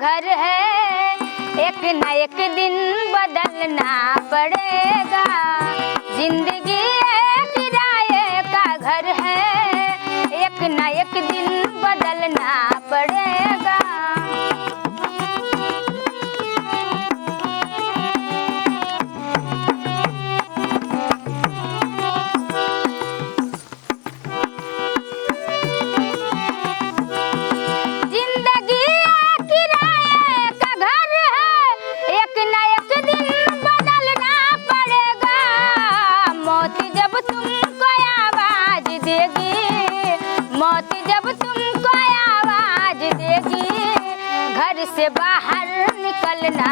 घर है, एक न एक दिन बदलना पड़ेगा। जिंदगी एक किराए का घर है, एक न एक दिन बदलना पड़ेगा। मौत जब तुमको आवाज देगी, घर से बाहर निकलना